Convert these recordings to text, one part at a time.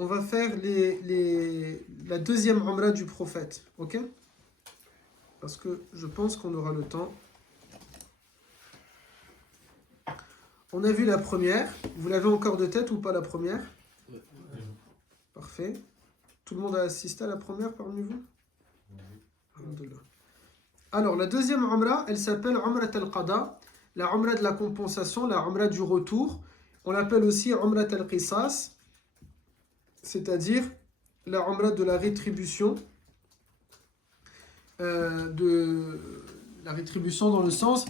on va faire la deuxième Umrah du prophète, ok? Parce que je pense qu'on aura le temps. On a vu la première. Vous l'avez encore de tête ou pas la première? Parfait. Tout le monde a assisté à la première parmi vous? Alhamdulillah. Alors, la deuxième Umrah, elle s'appelle Umrah al-Qada, la Umrah de la compensation, la Umrah du retour. On l'appelle aussi Umrah al-Qisas, c'est-à-dire la Umrah de la rétribution. La rétribution dans le sens,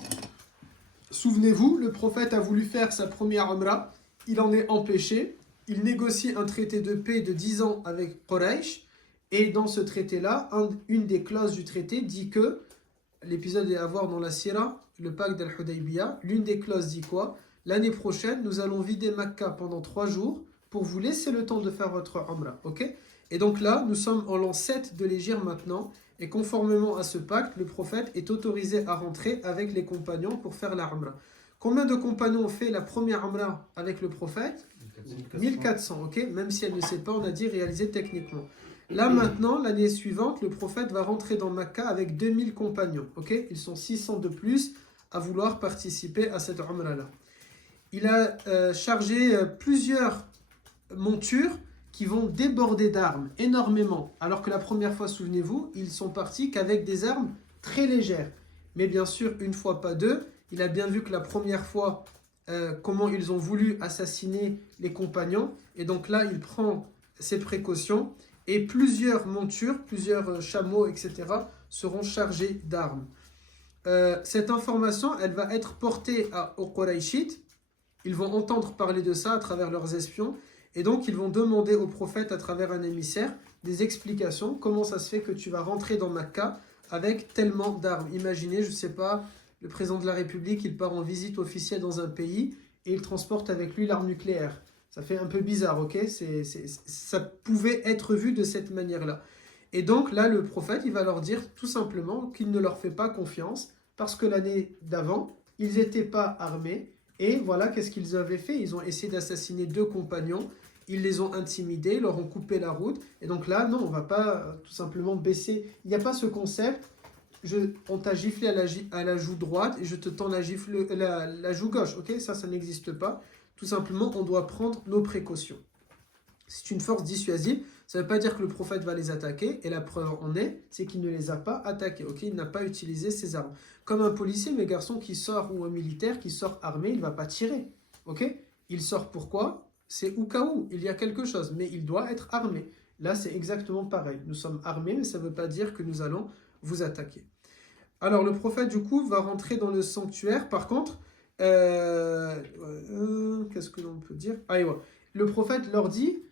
souvenez-vous, le prophète a voulu faire sa première Umrah, il en est empêché, il négocie un traité de paix de 10 ans avec Quraysh, et dans ce traité-là, une des clauses du traité dit que, l'épisode est à voir dans la Sira, le pacte d'Al-Hudaybiyah, l'une des clauses dit quoi? L'année prochaine, nous allons vider Makkah pendant 3 jours pour vous laisser le temps de faire votre Umrah, ok? Et donc là, nous sommes en l'an 7 de l'Hégire maintenant, et conformément à ce pacte, le prophète est autorisé à rentrer avec les compagnons pour faire la Umrah. Combien de compagnons ont fait la première Umrah avec le prophète? 1400, ok? Même si elle ne s'est pas, on a dit, réalisée techniquement. Là maintenant, l'année suivante, le prophète va rentrer dans Makkah avec 2000 compagnons, ok? Ils sont 600 de plus à vouloir participer à cette Umrah-là. Il a chargé plusieurs montures qui vont déborder d'armes énormément, alors que la première fois, souvenez-vous, ils sont partis qu'avec des armes très légères. Mais bien sûr, une fois pas deux, il a bien vu que la première fois, comment ils ont voulu assassiner les compagnons, et donc là, il prend ses précautions, et plusieurs montures, plusieurs chameaux, etc., seront chargés d'armes. Cette information, elle va être portée aux Qurayshites. Ils vont entendre parler de ça à travers leurs espions, et donc ils vont demander au prophète à travers un émissaire des explications. Comment ça se fait que tu vas rentrer dans Makkah avec tellement d'armes? Imaginez, je ne sais pas, le président de la République, il part en visite officielle dans un pays et il transporte avec lui l'arme nucléaire. Ça fait un peu bizarre, ok? Ça pouvait être vu de cette manière-là. Et donc là, le prophète, il va leur dire tout simplement qu'il ne leur fait pas confiance parce que l'année d'avant, ils n'étaient pas armés. Et voilà, qu'est-ce qu'ils avaient fait? Ils ont essayé d'assassiner 2 compagnons, ils les ont intimidés, ils leur ont coupé la route. Et donc là, non, on ne va pas tout simplement baisser. Il n'y a pas ce concept, on t'a giflé à la joue droite et je te tends la joue gauche. Ok, ça n'existe pas. Tout simplement, on doit prendre nos précautions. C'est une force dissuasive. Ça ne veut pas dire que le prophète va les attaquer. Et la preuve en est, c'est qu'il ne les a pas attaqués. Ok, il n'a pas utilisé ses armes. Comme un policier, mes garçons, qui sort, ou un militaire qui sort armé, il ne va pas tirer. Ok, il sort pourquoi? C'est au cas où il y a quelque chose. Mais il doit être armé. Là, c'est exactement pareil. Nous sommes armés, mais ça ne veut pas dire que nous allons vous attaquer. Alors, le prophète, du coup, va rentrer dans le sanctuaire. Par contre, qu'est-ce que l'on peut dire? Allez, ouais. Le prophète leur dit...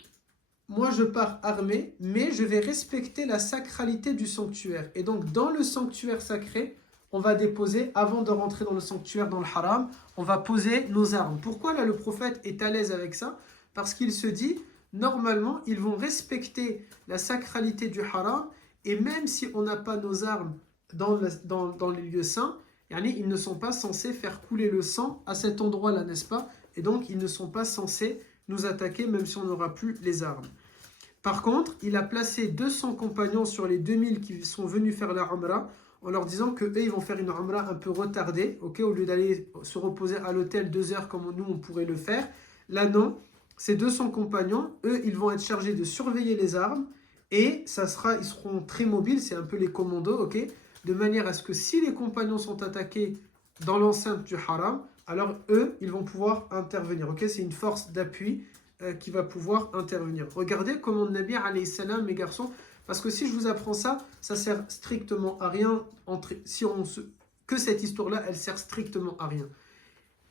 Moi, je pars armé, mais je vais respecter la sacralité du sanctuaire. Et donc, dans le sanctuaire sacré, on va déposer, avant de rentrer dans le sanctuaire, dans le haram, on va poser nos armes. Pourquoi là, le prophète est à l'aise avec ça? Parce qu'il se dit, normalement, ils vont respecter la sacralité du haram, et même si on n'a pas nos armes dans les lieux saints, ils ne sont pas censés faire couler le sang à cet endroit-là, n'est-ce pas? Et donc, ils ne sont pas censés nous attaquer même si on n'aura plus les armes. Par contre, il a placé 200 compagnons sur les 2000 qui sont venus faire la Umrah en leur disant qu'eux, ils vont faire une Umrah un peu retardée, okay, au lieu d'aller se reposer à l'hôtel 2 heures comme nous, on pourrait le faire. Là, non. Ces 200 compagnons, eux, ils vont être chargés de surveiller les armes et ils seront très mobiles, c'est un peu les commandos, ok, de manière à ce que si les compagnons sont attaqués dans l'enceinte du haram, alors eux, ils vont pouvoir intervenir. Okay, c'est une force d'appui qui va pouvoir intervenir. Regardez comment le Nabi alayhi salam, mes garçons, parce que si je vous apprends ça, ça sert strictement à rien. Que cette histoire-là, elle sert strictement à rien.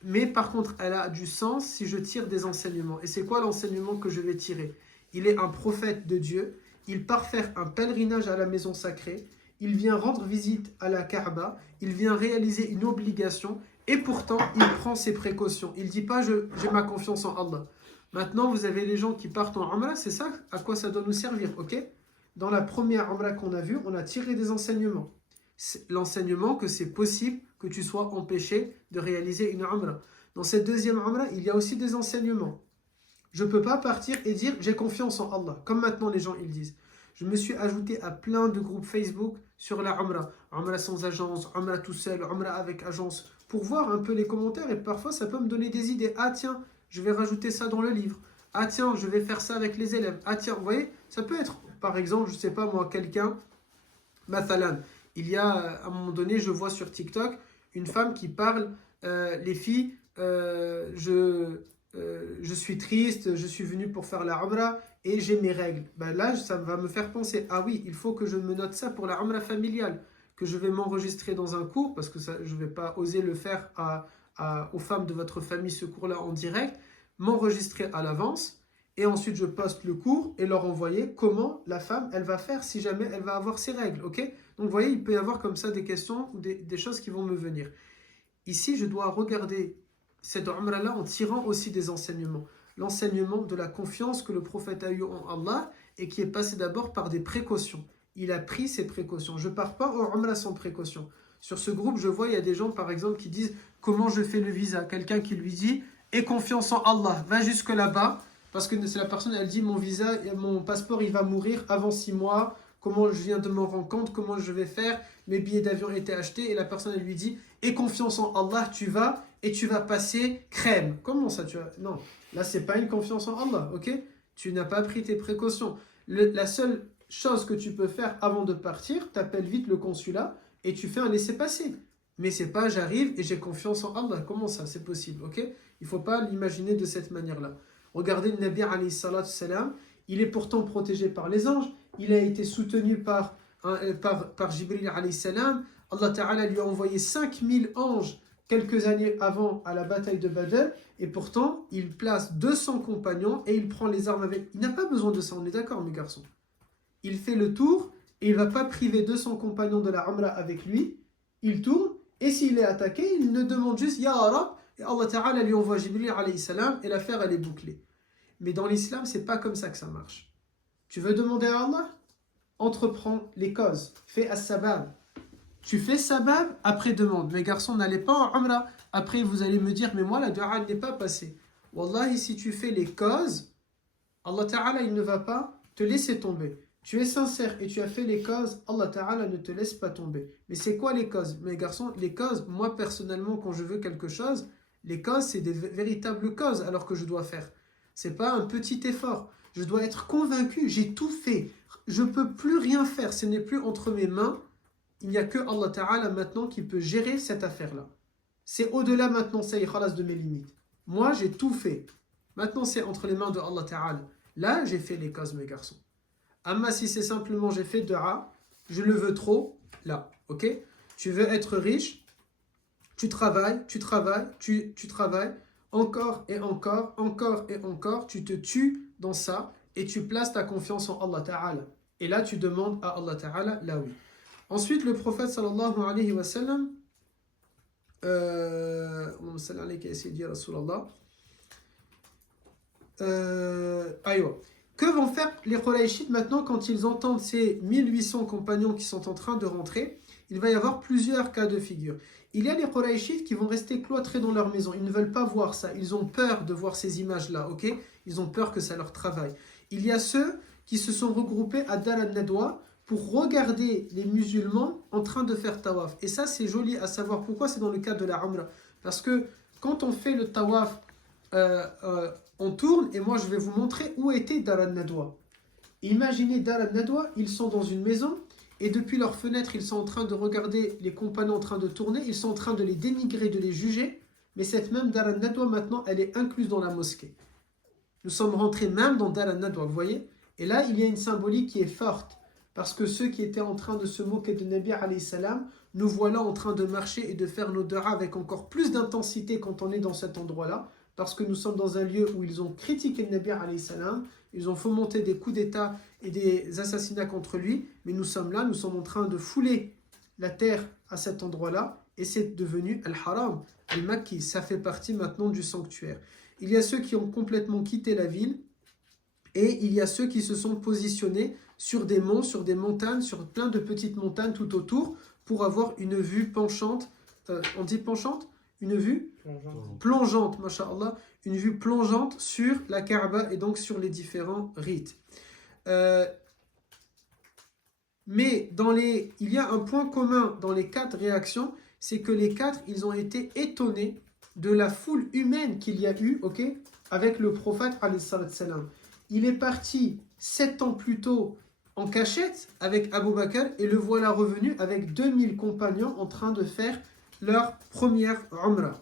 Mais par contre, elle a du sens si je tire des enseignements. Et c'est quoi l'enseignement que je vais tirer? Il est un prophète de Dieu. Il part faire un pèlerinage à la maison sacrée. Il vient rendre visite à la Kaaba. Il vient réaliser une obligation. Et pourtant, il prend ses précautions. Il ne dit pas, j'ai ma confiance en Allah. Maintenant, vous avez les gens qui partent en Umrah, c'est ça à quoi ça doit nous servir, ok? Dans la première Umrah qu'on a vue, on a tiré des enseignements. L'enseignement que c'est possible que tu sois empêché de réaliser une Umrah. Dans cette deuxième Umrah, il y a aussi des enseignements. Je ne peux pas partir et dire j'ai confiance en Allah, comme maintenant les gens ils disent. Je me suis ajouté à plein de groupes Facebook sur la Umrah. Umrah sans agence, Umrah tout seul, Umrah avec agence, pour voir un peu les commentaires et parfois ça peut me donner des idées. Ah tiens, je vais rajouter ça dans le livre. Ah tiens, je vais faire ça avec les élèves. Ah tiens, vous voyez, ça peut être, par exemple, je ne sais pas moi, quelqu'un, mathalan, il y a, à un moment donné, je vois sur TikTok, une femme qui parle, les filles, je suis triste, je suis venu pour faire la Umrah et j'ai mes règles. Ben là, ça va me faire penser, ah oui, il faut que je me note ça pour la Umrah familiale, que je vais m'enregistrer dans un cours, parce que ça, je ne vais pas oser le faire aux femmes de votre famille, ce cours-là en direct, m'enregistrer à l'avance, et ensuite je poste le cours et leur envoyer comment la femme, elle va faire si jamais elle va avoir ses règles, ok? Donc vous voyez, il peut y avoir comme ça des questions ou des choses qui vont me venir. Ici, je dois regarder cette Umrah-là en tirant aussi des enseignements. L'enseignement de la confiance que le prophète a eu en Allah et qui est passé d'abord par des précautions. Il a pris ses précautions. Je ne pars pas en Umrah sans précaution. Sur ce groupe, je vois, il y a des gens, par exemple, qui disent « Comment je fais le visa ?» Quelqu'un qui lui dit « Aie confiance en Allah, va jusque là-bas. » Parce que c'est la personne, elle dit « Mon visa, mon passeport, il va mourir avant 6 mois. Comment je viens de m'en rendre compte, comment je vais faire, mes billets d'avion étaient achetés. » Et la personne, elle lui dit « Aie confiance en Allah, tu vas et tu vas passer crème. » Comment ça, tu vas... Non, là, c'est pas une confiance en Allah, ok? Tu n'as pas pris tes précautions. La seule chose que tu peux faire avant de partir, t'appelles vite le consulat et tu fais un laissez-passer. Mais c'est pas j'arrive et j'ai confiance en Allah. Comment ça, c'est possible, ok? Il faut pas l'imaginer de cette manière-là. Regardez le Nabi alayhi salatu salam, il est pourtant protégé par les anges, il a été soutenu par Jibril alayhi salam. Allah Ta'ala lui a envoyé 5000 anges quelques années avant à la bataille de Badr, et pourtant il place 200 compagnons et il prend les armes avec. Il n'a pas besoin de ça, on est d'accord mes garçons. Il fait le tour et il ne va pas priver 200 compagnons de la Umrah avec lui. Il tourne et s'il est attaqué, il ne demande juste Ya Arab et Allah Ta'ala lui envoie Jibril alayhi salam et l'affaire elle est bouclée. Mais dans l'islam, c'est pas comme ça que ça marche. Tu veux demander à Allah? Entreprends les causes. Fais as-sabab. Tu fais sabab, après demande. Mes garçons, n'allez pas en Umrah. Après, vous allez me dire, mais moi, la dua n'est pas passée. Wallahi, si tu fais les causes, Allah Ta'ala, il ne va pas te laisser tomber. Tu es sincère et tu as fait les causes, Allah Ta'ala ne te laisse pas tomber. Mais c'est quoi les causes? Mes garçons, les causes, moi, personnellement, quand je veux quelque chose, les causes, c'est des véritables causes alors que je dois faire. C'est pas un petit effort. Je dois être convaincu, j'ai tout fait. Je ne peux plus rien faire. Ce n'est plus entre mes mains. Il n'y a que Allah Ta'ala maintenant qui peut gérer cette affaire-là. C'est au-delà maintenant, ça y est, khalas de mes limites. Moi, j'ai tout fait. Maintenant, c'est entre les mains de Allah Ta'ala. Là, j'ai fait les causes, mes garçons. Amma, si c'est simplement j'ai fait dua, je le veux trop, là, ok? Tu veux être riche, tu travailles, tu travailles, encore et encore, encore et encore, tu te tues dans ça et tu places ta confiance en Allah Ta'ala. Et là, tu demandes à Allah Ta'ala, là oui. Ensuite, le prophète sallallahu alayhi wa sallam, que vont faire les Qurayshites maintenant quand ils entendent ces 1800 compagnons qui sont en train de rentrer? Il va y avoir plusieurs cas de figure. Il y a les Qurayshites qui vont rester cloîtrés dans leur maison. Ils ne veulent pas voir ça. Ils ont peur de voir ces images-là, ok? Ils ont peur que ça leur travaille. Il y a ceux qui se sont regroupés à Dar al-Nadwa pour regarder les musulmans en train de faire tawaf. Et ça, c'est joli à savoir. Pourquoi c'est dans le cadre de la Umrah? Parce que quand on fait le tawaf, on tourne, et moi je vais vous montrer où était Dar al-Nadwa. Imaginez Dar al-Nadwa, ils sont dans une maison, et depuis leur fenêtre, ils sont en train de regarder les compagnons en train de tourner, ils sont en train de les dénigrer, de les juger, mais cette même Dar al-Nadwa, maintenant, elle est incluse dans la mosquée. Nous sommes rentrés même dans Dar al-Nadwa, vous voyez? Et là, il y a une symbolique qui est forte. Parce que ceux qui étaient en train de se moquer de Nabi alayhi salam, nous voilà en train de marcher et de faire nos dua avec encore plus d'intensité quand on est dans cet endroit-là, parce que nous sommes dans un lieu où ils ont critiqué Nabi alayhi salam, ils ont fomenté des coups d'état et des assassinats contre lui, mais nous sommes là, nous sommes en train de fouler la terre à cet endroit-là, et c'est devenu Al-Haram, Al-Makki, ça fait partie maintenant du sanctuaire. Il y a ceux qui ont complètement quitté la ville, et il y a ceux qui se sont positionnés sur des monts, sur des montagnes, sur plein de petites montagnes tout autour, pour avoir une vue penchante, on dit penchante, une vue plongeante, masha'Allah, une vue plongeante sur la Kaaba et donc sur les différents rites. Mais il y a un point commun dans les 4 réactions, c'est que les 4, ils ont été étonnés de la foule humaine qu'il y a eu, ok, avec le prophète, alayhi salam. Il est parti 7 ans plus tôt en cachette avec Abu Bakr et le voilà revenu avec 2000 compagnons en train de faire leur première Umrah.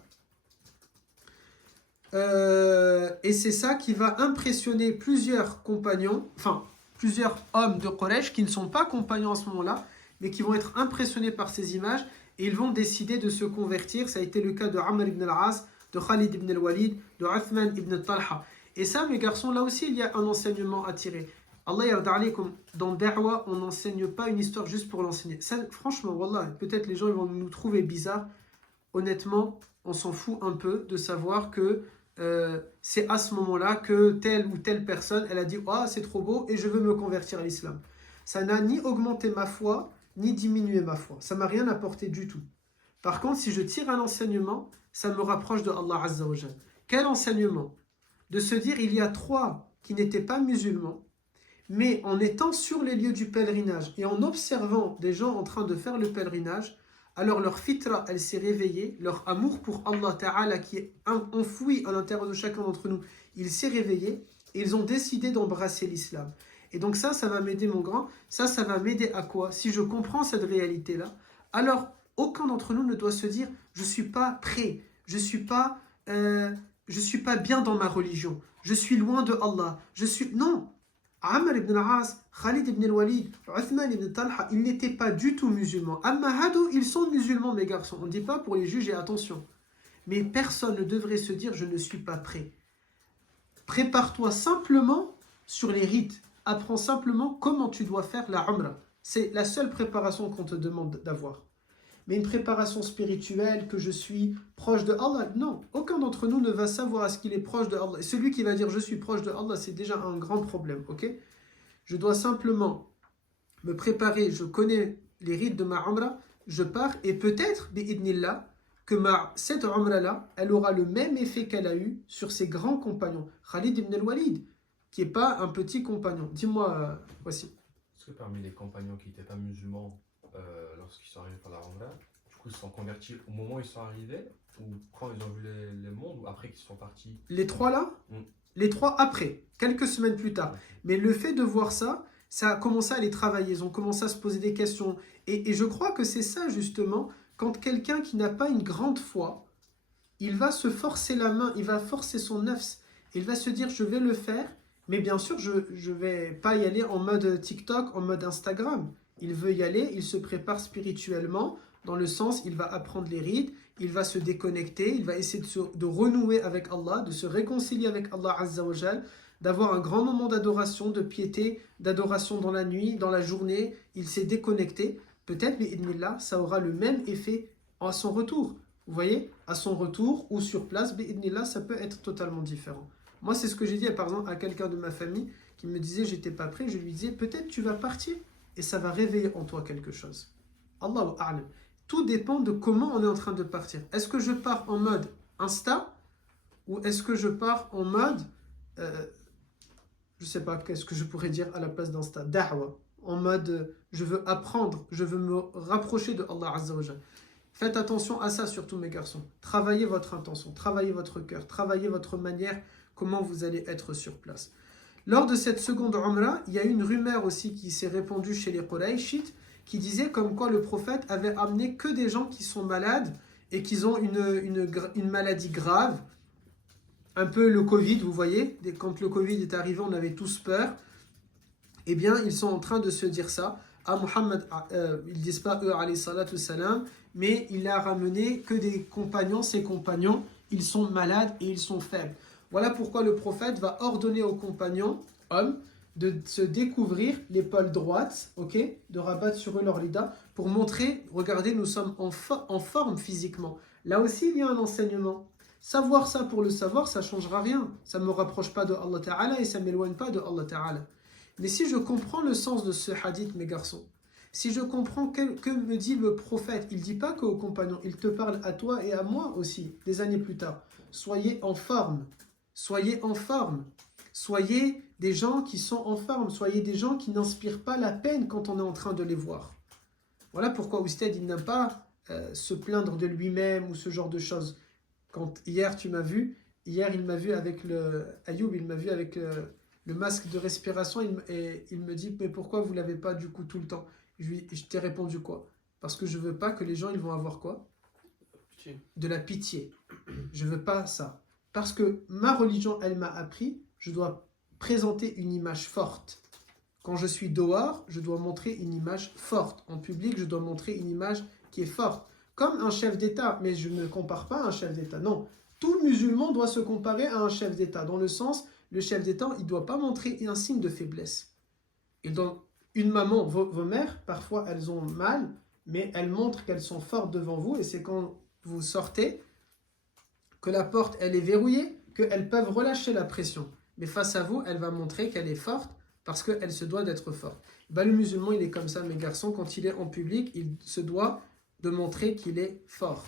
Et c'est ça qui va impressionner plusieurs compagnons, enfin plusieurs hommes de Quraysh qui ne sont pas compagnons à ce moment-là, mais qui vont être impressionnés par ces images et ils vont décider de se convertir. Ça a été le cas de Amr ibn al-As, de Khalid ibn al-Walid, de Uthman ibn Talha. Et ça, mes garçons, là aussi, il y a un enseignement à tirer. Allah yarda alaykum, dans Da'wa, on n'enseigne pas une histoire juste pour l'enseigner. Ça, franchement, wallah, peut-être les gens ils vont nous trouver bizarres. Honnêtement, on s'en fout un peu de savoir que c'est à ce moment-là que telle ou telle personne, elle a dit « Ah, c'est trop beau et je veux me convertir à l'islam ». Ça n'a ni augmenté ma foi, ni diminué ma foi. Ça ne m'a rien apporté du tout. Par contre, si je tire un enseignement, ça me rapproche de Allah Azza wa Jal. Quel enseignement? De se dire, il y a 3 qui n'étaient pas musulmans, mais en étant sur les lieux du pèlerinage et en observant des gens en train de faire le pèlerinage, alors leur fitra, elle s'est réveillée, leur amour pour Allah Ta'ala qui est enfoui à l'intérieur de chacun d'entre nous, il s'est réveillé et ils ont décidé d'embrasser l'islam. Et donc ça va m'aider mon grand, ça va m'aider à quoi? Si je comprends cette réalité-là, alors aucun d'entre nous ne doit se dire « je ne suis pas prêt, je ne suis pas bien dans ma religion, je suis loin de Allah, Non. Amr ibn al-As, Khalid ibn al-Walid, Uthman ibn Talha, ils n'étaient pas du tout musulmans. Amma Hadou, ils sont musulmans, mes garçons. On ne dit pas pour les juger, attention. Mais personne ne devrait se dire « je ne suis pas prêt ». Prépare-toi simplement sur les rites. Apprends simplement comment tu dois faire la Umrah. C'est la seule préparation qu'on te demande d'avoir. Mais une préparation spirituelle, que je suis proche de Allah, non. Aucun d'entre nous ne va savoir à ce qu'il est proche de Allah. Et celui qui va dire je suis proche de Allah, c'est déjà un grand problème, ok? Je dois simplement me préparer, je connais les rites de ma Umrah, je pars et peut-être, bi'idnillah, que cette Umrah-là, elle aura le même effet qu'elle a eu sur ses grands compagnons. Khalid ibn al-Walid, qui n'est pas un petit compagnon. Dis-moi, voici. Est-ce que parmi les compagnons qui n'étaient pas musulmans, lorsqu'ils sont arrivés pour la Umrah, du coup ils se sont convertis au moment où ils sont arrivés, ou quand ils ont vu les mondes, ou après qu'ils sont partis? Les 3 là, Les 3 après, quelques semaines plus tard. Mais le fait de voir ça, ça a commencé à les travailler, ils ont commencé à se poser des questions. Et je crois que c'est ça justement, quand quelqu'un qui n'a pas une grande foi, il va se forcer la main, il va forcer son nafs, il va se dire je vais le faire, mais bien sûr je ne vais pas y aller en mode TikTok, en mode Instagram. Il veut y aller, il se prépare spirituellement, dans le sens, il va apprendre les rites, il va se déconnecter, il va essayer de renouer avec Allah, de se réconcilier avec Allah Azza wa Jal, d'avoir un grand moment d'adoration, de piété, d'adoration dans la nuit, dans la journée, il s'est déconnecté. Peut-être, bi'idnillah, ça aura le même effet à son retour. Vous voyez, à son retour ou sur place, bi'idnillah, ça peut être totalement différent. Moi, c'est ce que j'ai dit, par exemple, à quelqu'un de ma famille qui me disait « j'étais pas prêt », je lui disais « peut-être tu vas partir ». Et ça va réveiller en toi quelque chose. Allahu a'lam. Tout dépend de comment on est en train de partir. Est-ce que je pars en mode Insta ou est-ce que je pars en mode, je ne sais pas, qu'est-ce que je pourrais dire à la place d'Insta, Da'wa, en mode je veux apprendre, je veux me rapprocher de Allah Azza wa Jal. Faites attention à ça surtout mes garçons. Travaillez votre intention, travaillez votre cœur, travaillez votre manière, comment vous allez être sur place. Lors de cette seconde Umrah, il y a une rumeur aussi qui s'est répandue chez les Qurayshites qui disait comme quoi le prophète avait amené que des gens qui sont malades et qui ont une maladie grave. Un peu le Covid, vous voyez, quand le Covid est arrivé, on avait tous peur. Eh bien, ils sont en train de se dire ça. À Muhammad, ils ne disent pas eux, alayhi salatu salam, mais il a ramené que des compagnons. Ses compagnons, ils sont malades et ils sont faibles. Voilà pourquoi le prophète va ordonner aux compagnons, hommes, de se découvrir l'épaule droite, ok, de rabattre sur eux leur lida, pour montrer, regardez, nous sommes en forme physiquement. Là aussi, il y a un enseignement. Savoir ça pour le savoir, ça ne changera rien. Ça ne me rapproche pas de Allah Ta'ala et ça ne m'éloigne pas de Allah Ta'ala. Mais si je comprends le sens de ce hadith, mes garçons, Si je comprends que me dit le prophète, il ne dit pas qu'aux compagnons, il te parle à toi et à moi aussi, des années plus tard. Soyez en forme, soyez en forme, soyez des gens qui sont en forme, soyez des gens qui n'inspirent pas la peine quand on est en train de les voir. Voilà pourquoi Ousted, il n'a pas se plaindre de lui-même ou ce genre de choses. Quand hier tu m'as vu, hier il m'a vu avec Ayoub, il m'a vu avec le masque de respiration et il me dit mais pourquoi vous l'avez pas du coup tout le temps? Je t'ai répondu quoi? Parce que je veux pas que les gens ils vont avoir quoi? De la pitié. Je veux pas ça. Parce que ma religion elle m'a appris, je dois présenter une image forte. Quand je suis dehors, je dois montrer une image forte. En public, je dois montrer une image qui est forte. Comme un chef d'État, mais je ne compare pas à un chef d'État. Non, tout musulman doit se comparer à un chef d'État. Dans le sens, le chef d'État, il ne doit pas montrer un signe de faiblesse. Et dans une maman, vos mères, parfois elles ont mal, mais elles montrent qu'elles sont fortes devant vous. Et c'est quand vous sortez, que la porte, elle est verrouillée, qu'elles peuvent relâcher la pression. Mais face à vous, elle va montrer qu'elle est forte, parce qu'elle se doit d'être forte. Le musulman, il est comme ça, mes garçons, quand il est en public, il se doit de montrer qu'il est fort.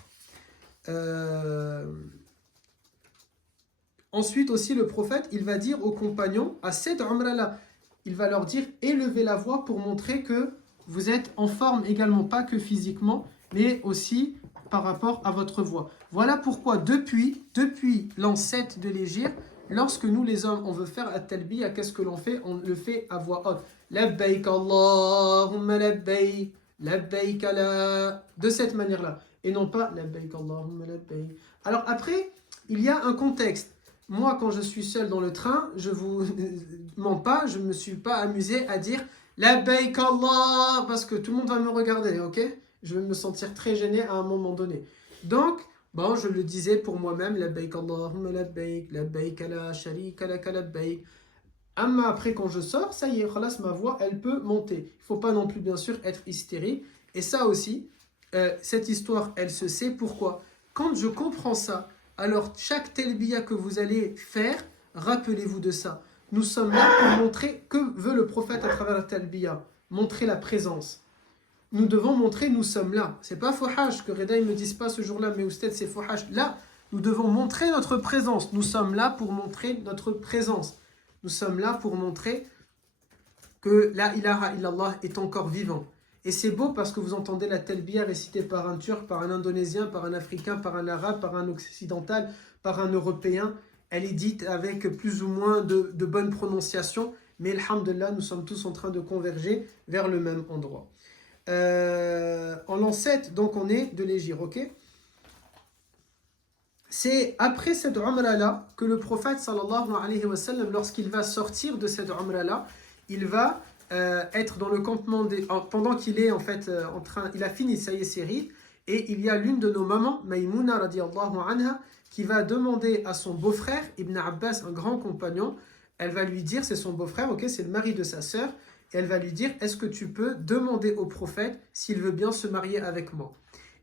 Ensuite aussi, le prophète, il va dire aux compagnons, à cette umrah-là, il va leur dire, élevez la voix pour montrer que vous êtes en forme également, pas que physiquement, mais aussi par rapport à votre voix. Voilà pourquoi depuis l'an 7 de l'Hégire, lorsque nous les hommes, on veut faire at-talbiya, qu'est-ce que l'on fait? On le fait à voix haute. Labbaik Allahumma labbaik, labbaik la... De cette manière-là. Et non pas labbaik Allahumma labbaik. Alors après, il y a un contexte. Moi, quand je suis seul dans le train, je vous mens pas, je ne me suis pas amusé à dire labbaik Allah, parce que tout le monde va me regarder, ok? Je vais me sentir très gêné à un moment donné. Donc, bon, je le disais pour moi-même, labbaik Allahumma labbaik, labbaik la sharika laka labbaik. Amma après, quand je sors, ça y est, khalas, ma voix, elle peut monter. Il ne faut pas non plus, bien sûr, être hystérique. Et ça aussi, cette histoire, elle se sait. Pourquoi? Quand je comprends ça, alors chaque telbiya que vous allez faire, rappelez-vous de ça. Nous sommes là pour montrer que veut le prophète à travers la telbiya. Montrer la présence. Nous devons montrer nous sommes là. C'est pas fouhaj, que Reda ne me dise pas ce jour-là, mais Ousted c'est fouhaj. Là, nous devons montrer notre présence. Nous sommes là pour montrer notre présence. Nous sommes là pour montrer que la ilaha illallah est encore vivant. Et c'est beau parce que vous entendez la talbiya récitée par un Turc, par un Indonésien, par un Africain, par un Arabe, par un Occidental, par un Européen. Elle est dite avec plus ou moins de bonnes prononciations, mais alhamdulillah, nous sommes tous en train de converger vers le même endroit. En l'an 7, donc on est de l'Hégire, ok? C'est après cette umrah-là que le prophète sallallahu alayhi wa sallam, lorsqu'il va sortir de cette umrah-là, il va être dans le campement pendant qu'il est en fait en train, il a fini, ça y est, ses rites, et il y a l'une de nos mamans, Maïmouna radiallahu anha, qui va demander à son beau-frère, Ibn Abbas, un grand compagnon, elle va lui dire, c'est son beau-frère, ok, c'est le mari de sa sœur, et elle va lui dire, est-ce que tu peux demander au prophète s'il veut bien se marier avec moi?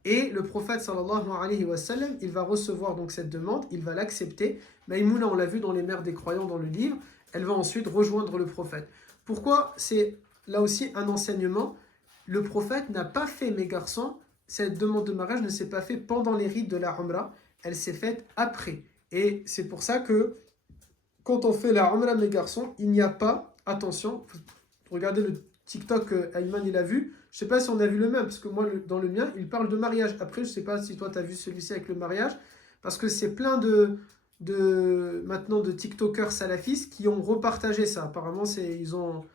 Et le prophète sallallahu alayhi wa sallam, il va recevoir donc cette demande, il va l'accepter. Maïmouna, on l'a vu dans les mères des croyants dans le livre, elle va ensuite rejoindre le prophète. Pourquoi? C'est là aussi un enseignement. Le prophète n'a pas fait, mes garçons, cette demande de mariage ne s'est pas fait pendant les rites de la Umrah, elle s'est faite après. Et c'est pour ça que quand on fait la Umrah, mes garçons, il n'y a pas, attention, regardez le TikTok Ayman il a vu, je ne sais pas si on a vu le même, parce que moi dans le mien, il parle de mariage. Après, je ne sais pas si toi tu as vu celui-ci avec le mariage, parce que c'est plein maintenant de TikTokers salafistes qui ont repartagé ça. Apparemment, ils ont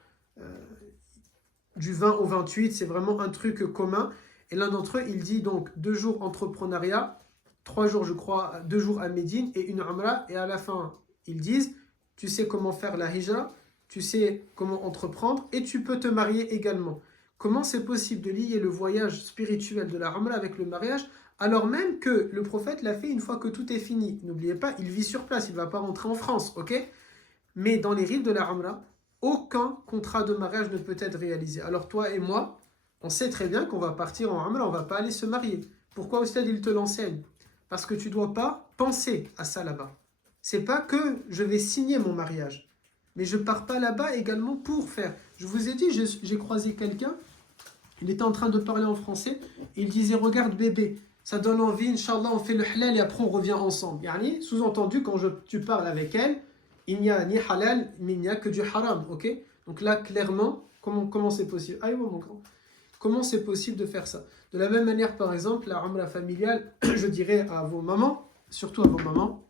du 20 au 28, c'est vraiment un truc commun. Et l'un d'entre eux, il dit donc 2 jours entrepreneuriat, 3 jours, je crois, 2 jours à Médine et une Umrah. Et à la fin, ils disent, tu sais comment faire la hijra, tu sais comment entreprendre et tu peux te marier également. Comment c'est possible de lier le voyage spirituel de la Umrah avec le mariage, alors même que le prophète l'a fait une fois que tout est fini? N'oubliez pas, il vit sur place, il ne va pas rentrer en France, ok? Mais dans les rites de la Umrah, aucun contrat de mariage ne peut être réalisé. Alors toi et moi, on sait très bien qu'on va partir en Umrah, on ne va pas aller se marier. Pourquoi Oustad il te l'enseigne? Parce que tu ne dois pas penser à ça là-bas. C'est pas que je vais signer mon mariage, mais je ne pars pas là-bas également pour faire. Je vous ai dit, j'ai croisé quelqu'un il était en train de parler en français, et il disait, regarde bébé, ça donne envie, Inch'Allah, on fait le halal et après on revient ensemble. Yani, sous-entendu, quand tu parles avec elle, il n'y a ni halal, mais il n'y a que du haram, ok? Donc là, clairement, comment c'est possible? Ah, mon grand. Comment c'est possible de faire ça? De la même manière, par exemple, la umra familiale, je dirais à vos mamans, surtout à vos mamans,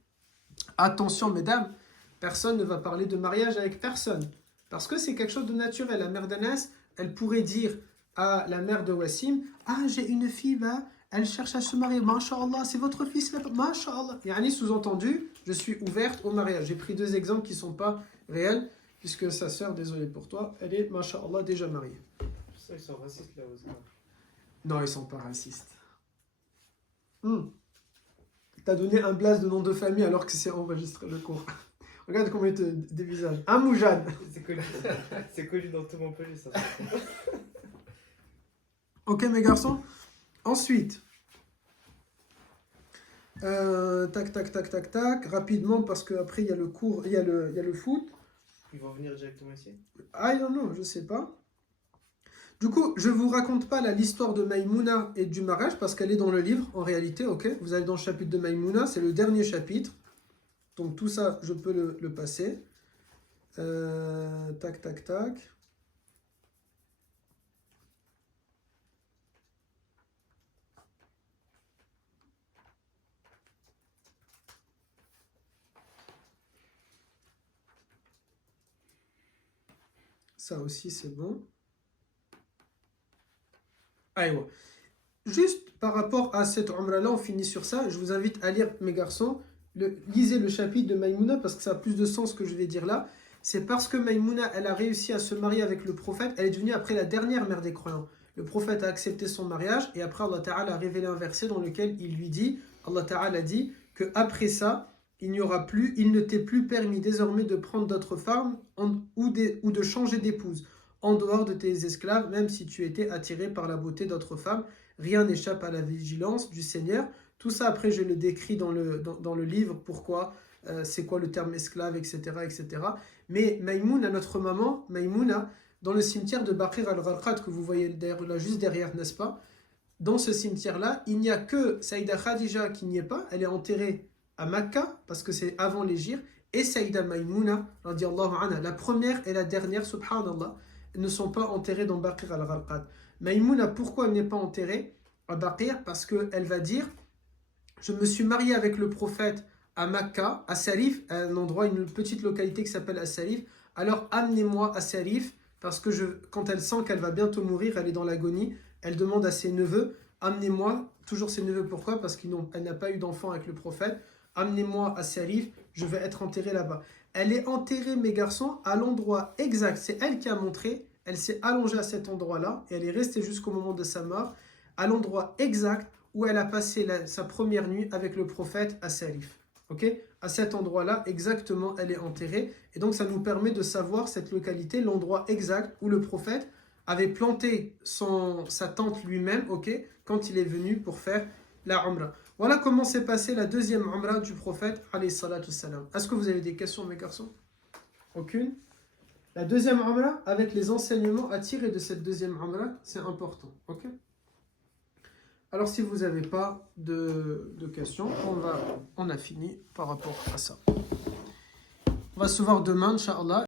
attention mesdames, personne ne va parler de mariage avec personne. Parce que c'est quelque chose de naturel. La mère d'Anas, elle pourrait dire à la mère de Wassim, ah, j'ai une fille, bah, elle cherche à se marier, masha'Allah, c'est votre fils là, masha'Allah. Yani, sous-entendu, je suis ouverte au mariage. J'ai pris 2 exemples qui ne sont pas réels, puisque sa sœur, désolé pour toi, elle est, masha'Allah, déjà mariée. Ça, ils sont racistes là aussi. Non, ils ne sont pas racistes. T'as donné un blaze de nom de famille alors que c'est enregistré le cours. Regarde comment il te dévisage. Un Moujane. C'est connu dans tout Montpellier, ça. Ok, mes garçons. Ensuite, tac, rapidement, parce qu'après, il y a le cours, il y a le foot. Ils vont venir directement ici. Ah non, je sais pas. Du coup, je ne vous raconte pas l'histoire de Maïmouna et du mariage, parce qu'elle est dans le livre, en réalité, ok? Vous allez dans le chapitre de Maïmouna, c'est le dernier chapitre. Donc tout ça, je peux le passer. Tac. Ça aussi, c'est bon. Aïwa. Juste par rapport à cette umra-là, on finit sur ça. Je vous invite à lire, mes garçons, lisez le chapitre de Maïmouna parce que ça a plus de sens que je vais dire là. C'est parce que Maïmouna, elle a réussi à se marier avec le prophète. Elle est devenue après la dernière mère des croyants. Le prophète a accepté son mariage et après Allah Ta'ala a révélé un verset dans lequel il lui dit, Allah Ta'ala dit que après ça, il ne t'est plus permis désormais de prendre d'autres femmes ou de changer d'épouse en dehors de tes esclaves, même si tu étais attiré par la beauté d'autres femmes. Rien n'échappe à la vigilance du Seigneur. Tout ça, après, je le décris dans le livre, pourquoi, c'est quoi le terme esclave, etc. etc. Mais Maïmouna, notre maman, Maïmouna, dans le cimetière de Baqir al-Gharqad, que vous voyez là, juste derrière, n'est-ce pas? Dans ce cimetière-là, il n'y a que Saïda Khadija qui n'y est pas, elle est enterrée à Makkah, parce que c'est avant l'Hégire, et Saïda Maïmouna, radiallahu anha, la première et la dernière, subhanallah, ne sont pas enterrées dans Baqir al-Gharqad. Maïmouna, pourquoi elle n'est pas enterrée à Baqir? Parce qu'elle va dire, je me suis mariée avec le prophète à Makkah, à Sarif, à un endroit, une petite localité qui s'appelle Sarif, alors amenez-moi à Sarif, parce que quand elle sent qu'elle va bientôt mourir, elle est dans l'agonie, elle demande à ses neveux, amenez-moi, toujours ses neveux, pourquoi? Parce qu'elle n'a pas eu d'enfant avec le prophète, amenez-moi à Sarif, je vais être enterrée là-bas. Elle est enterrée, mes garçons, à l'endroit exact, c'est elle qui a montré, elle s'est allongée à cet endroit-là, et elle est restée jusqu'au moment de sa mort, à l'endroit exact où elle a passé sa première nuit avec le prophète à Sarif. Okay? À cet endroit-là, exactement, elle est enterrée. Et donc, ça nous permet de savoir cette localité, l'endroit exact où le prophète avait planté sa tente lui-même, okay, quand il est venu pour faire la umrah. Voilà comment s'est passée la deuxième umrah du prophète, alayhi salatu salam. Est-ce que vous avez des questions, mes garçons? Aucune? La deuxième umrah, avec les enseignements à tirer de cette deuxième umrah, c'est important. Ok? Alors, si vous n'avez pas de questions, on a fini par rapport à ça. On va se voir demain, Inch'Allah.